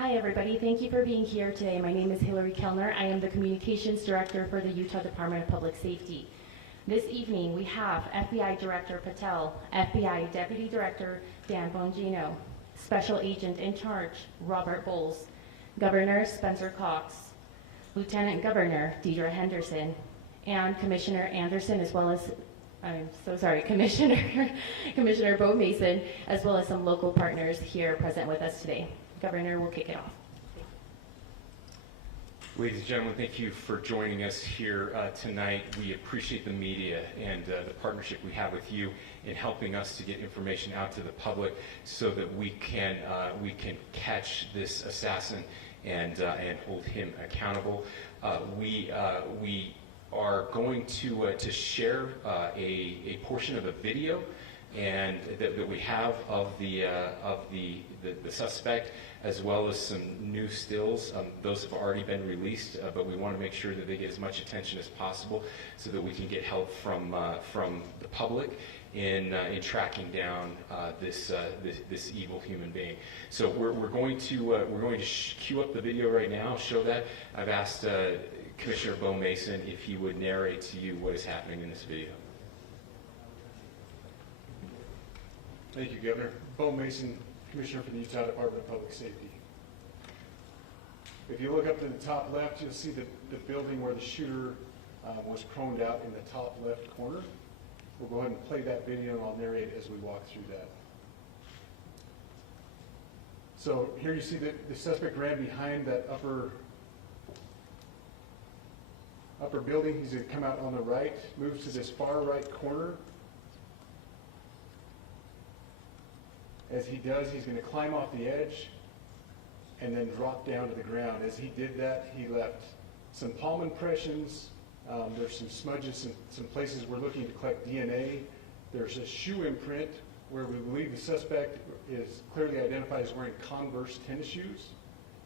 Hi everybody, thank you for being here today. My name is Hillary Kellner. I am the Communications Director for the Utah Department of Public Safety. This evening we have FBI Director Patel, FBI Deputy Director Dan Bongino, Special Agent in Charge Robert Bowles, Governor Spencer Cox, Lieutenant Governor Deidre Henderson, and Commissioner Anderson, as well as Commissioner Bo Mason, as well as some local partners here present with us today. Governor will kick it off. Ladies and gentlemen, thank you for joining us here tonight. We appreciate the media and the partnership we have with you in helping us to get information out to the public so that we can catch this assassin and hold him accountable. We are going to share a portion of a video and that we have of the suspect, as well as some new stills. Those have already been released, but we want to make sure that they get as much attention as possible so that we can get help from the public in tracking down this evil human being. So we're going to cue up the video right now, show that. I've asked Commissioner Bo Mason if he would narrate to you what is happening in this video. Thank you, Governor. Bo Mason, Commissioner for the Utah Department of Public Safety. If you look up to the top left, you'll see the building where the shooter was proned out in the top left corner. We'll go ahead and play that video and I'll narrate as we walk through that. So here you see that the suspect ran behind that upper building. He's going to come out on the right, moves to this far right corner. As he does, he's going to climb off the edge and then drop down to the ground. As he did that, he left some palm impressions. There's some smudges, some places we're looking to collect DNA. There's a shoe imprint where we believe the suspect is clearly identified as wearing Converse tennis shoes.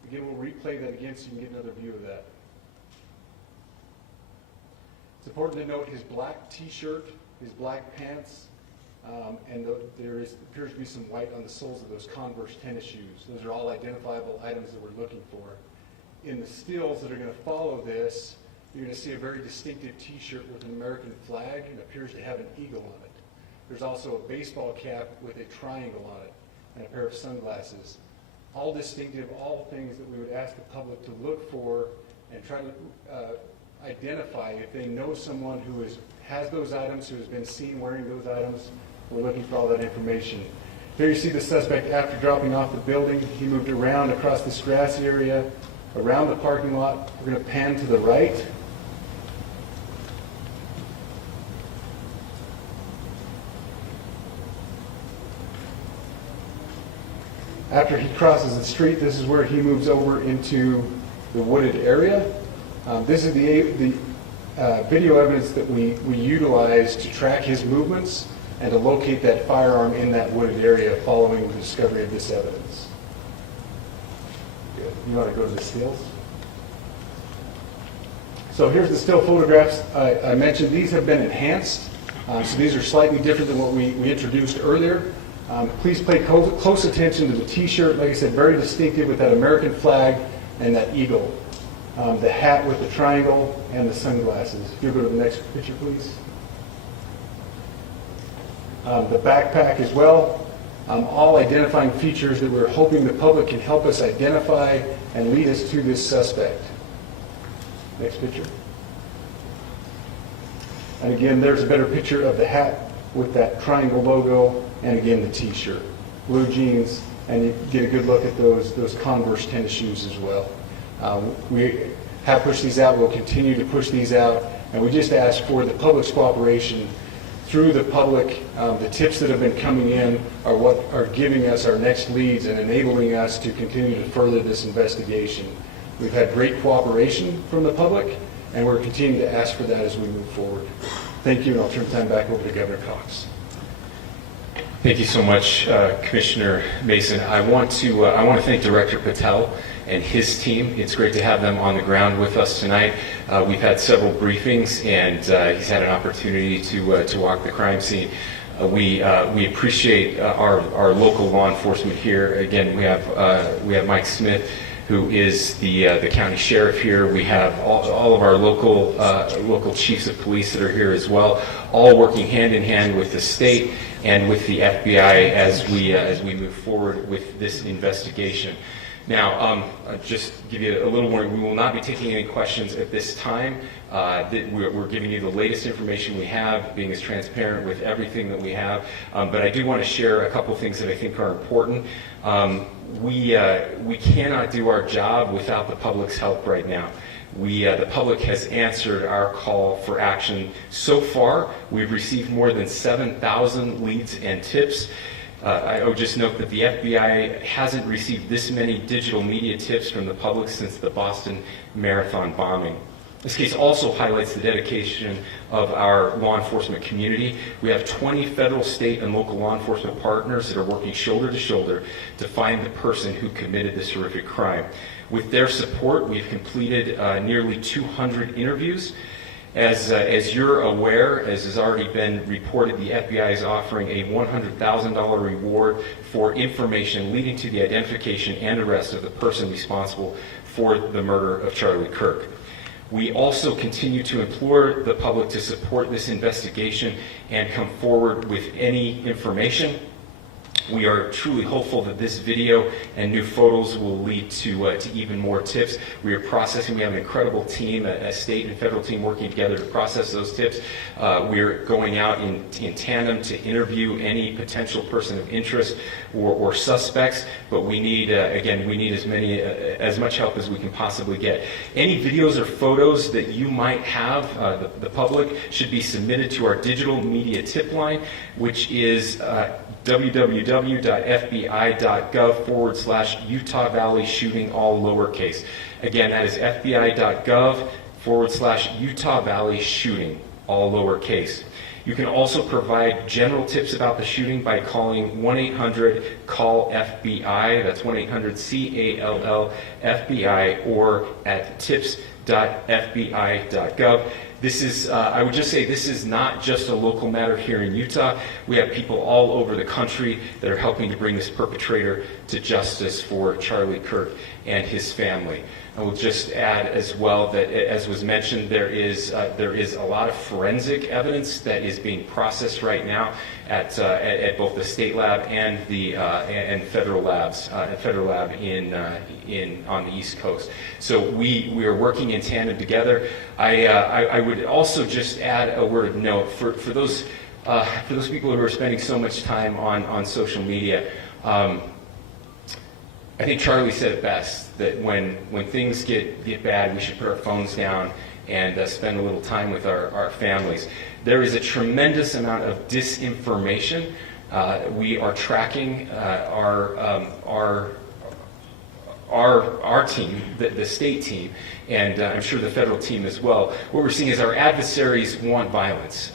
Again, we'll replay that again so you can get another view of that. It's important to note his black t-shirt, his black pants, and there appears to be some white on the soles of those Converse tennis shoes. Those are all identifiable items that we're looking for. In the stills that are going to follow this, you're going to see a very distinctive t-shirt with an American flag and appears to have an eagle on it. There's also a baseball cap with a triangle on it and a pair of sunglasses. All distinctive, all things that we would ask the public to look for and try to identify if they know someone who has those items, who has been seen wearing those items. We're looking for all that information. Here you see the suspect after dropping off the building. He moved around across this grassy area, around the parking lot. We're going to pan to the right. After he crosses the street, this is where he moves over into the wooded area. This is the video evidence that we utilize to track his movements and to locate that firearm in that wooded area following the discovery of this evidence. Good. You want to go to the stills? So here's the still photographs I mentioned. These have been enhanced, so these are slightly different than what we introduced earlier. Please pay close attention to the t-shirt, like I said, very distinctive with that American flag and that eagle. The hat with the triangle and the sunglasses. If you'll go to the next picture, please. The backpack as well. All identifying features that we're hoping the public can help us identify and lead us to this suspect. Next picture. And again, there's a better picture of the hat with that triangle logo, and again the t-shirt. Blue jeans, and you get a good look at those Converse tennis shoes as well. We have pushed these out, we'll continue to push these out, and we just ask for the public's cooperation through the public. The tips that have been coming in are what are giving us our next leads and enabling us to continue to further this investigation. We've had great cooperation from the public, and we're continuing to ask for that as we move forward. Thank you, and I'll turn the time back over to Governor Cox. Thank you so much, Commissioner Mason. I want to thank Director Patel and his team. It's great to have them on the ground with us tonight. We've had several briefings, and he's had an opportunity to walk the crime scene. We appreciate our local law enforcement here. Again, we have Mike Smith, who is the county sheriff here. We have all of our local chiefs of police that are here as well, all working hand in hand with the state and with the FBI as we move forward with this investigation. Now, just give you a little warning, we will not be taking any questions at this time. We're giving you the latest information we have, being as transparent with everything that we have. But I do want to share a couple things that I think are important. We cannot do our job without the public's help right now. The public has answered our call for action. So far, we've received more than 7,000 leads and tips. I would just note that the FBI hasn't received this many digital media tips from the public since the Boston Marathon bombing. This case also highlights the dedication of our law enforcement community. We have 20 federal, state, and local law enforcement partners that are working shoulder to shoulder to find the person who committed this horrific crime. With their support, we've completed nearly 200 interviews. As you're aware, as has already been reported, the FBI is offering a $100,000 reward for information leading to the identification and arrest of the person responsible for the murder of Charlie Kirk. We also continue to implore the public to support this investigation and come forward with any information. We are truly hopeful that this video and new photos will lead to even more tips. We are processing. We have an incredible team, a state and federal team working together to process those tips. We're going out in tandem to interview any potential person of interest or suspects. But we need, again, we need as much help as we can possibly get. Any videos or photos that you might have, the public, should be submitted to our digital media tip line, which is www.fbi.gov/Utah Valley shooting, all lowercase. Again, that is fbi.gov/Utah Valley shooting, all lowercase. You can also provide general tips about the shooting by calling 1-800-CALL-FBI. That's 1-800-CALL-FBI, or at tips.fbi.gov. This is, I would just say, this is not just a local matter here in Utah. We have people all over the country that are helping to bring this perpetrator to justice for Charlie Kirk and his family. I will just add as well that, as was mentioned, there is a lot of forensic evidence that is being processed right now at both the state lab and the federal labs, federal lab on the East Coast. So we are working in tandem together. I would also just add a word of note for those people who are spending so much time on social media. I think Charlie said it best, that when things get bad, we should put our phones down and spend a little time with our families. There is a tremendous amount of disinformation. We are tracking our team, the state team, and I'm sure the federal team as well. What we're seeing is our adversaries want violence.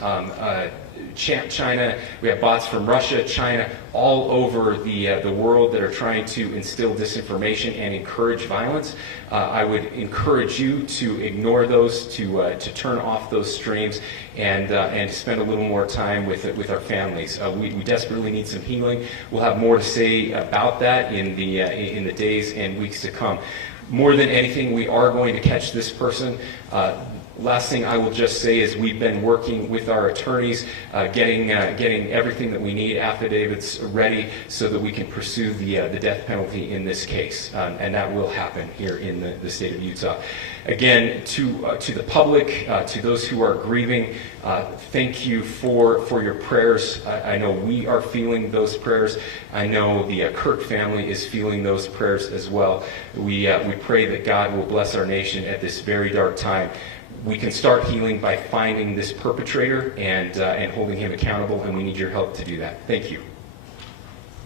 China, we have bots from Russia, China, all over the world that are trying to instill disinformation and encourage violence. I would encourage you to ignore those, to turn off those streams, and spend a little more time with our families. We desperately need some healing. We'll have more to say about that in the days and weeks to come. More than anything, we are going to catch this person. Last thing I will just say is we've been working with our attorneys, getting everything that we need, affidavits ready, so that we can pursue the death penalty in this case, and that will happen here in the state of Utah. Again, to the public, to those who are grieving, thank you for your prayers. I know we are feeling those prayers. I know the Kirk family is feeling those prayers as well. We pray that God will bless our nation at this very dark time. We can start healing by finding this perpetrator and holding him accountable, and we need your help to do that. Thank you.